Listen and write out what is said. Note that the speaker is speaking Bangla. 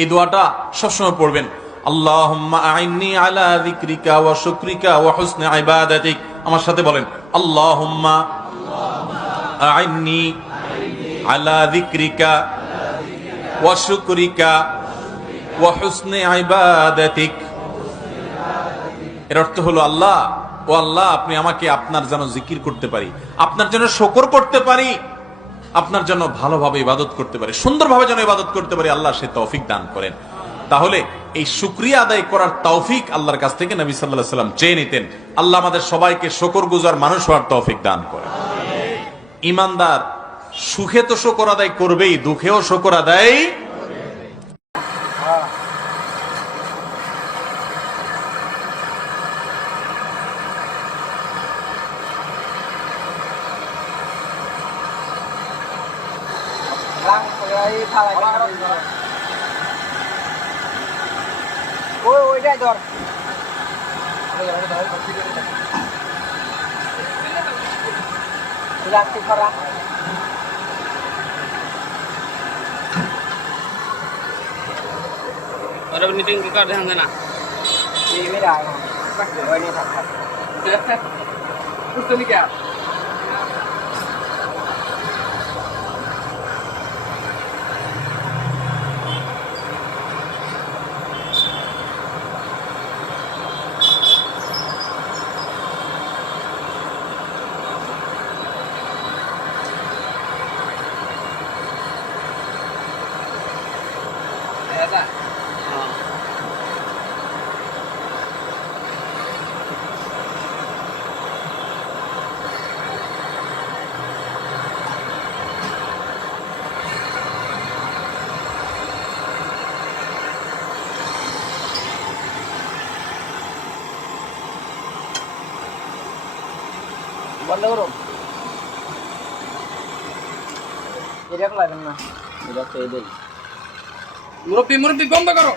এই দোয়াটা সবসময় পড়বেন। আল্লাহুম্মা আইন্নি আলা যিকরিকা ওয়া শুকরিকা ওয়া হুসনি ইবাদাতিক। আমার সাথে বলেন, আল্লাহুম্মা আইন্নি আলা যিকরিকা ওয়া শুকরিকা ওয়া হুসনি ইবাদাতিক। এর অর্থ হলো, আল্লাহ ও আল্লাহ, আপনি আমাকে আপনার যেন জিকির করতে পারি, আপনার যেন শুকর করতে পারি, আপনার জন্য ভালোভাবে ইবাদত করতে পারি, সুন্দরভাবে যেন ইবাদত করতে পারি, আল্লাহ সে তৌফিক দান করেন। তাহলে এই শুকরিয়া আদায় করার তৌফিক আল্লাহর কাছ থেকে নবী সাল্লাল্লাহু আলাইহি ওয়াসাল্লাম চেয়ে নিতেন। আল্লাহ আমাদের সবাইকে শুকরগুজার মানুষ হওয়ার তৌফিক দান করেন। ঈমানদার সুখে তো শুকর আদায় করবেই, দুঃখেও শুকর আদায়। ওইটাই ধর করা और अब मीटिंग कर ध्यान देना मेरा वही नहीं था कुछ तो नहीं क्या ऐसा हाँ বন্ধ করো এটা লাগবে না এটা তো এটাই मुरब्बी मुरब्बी बंद करो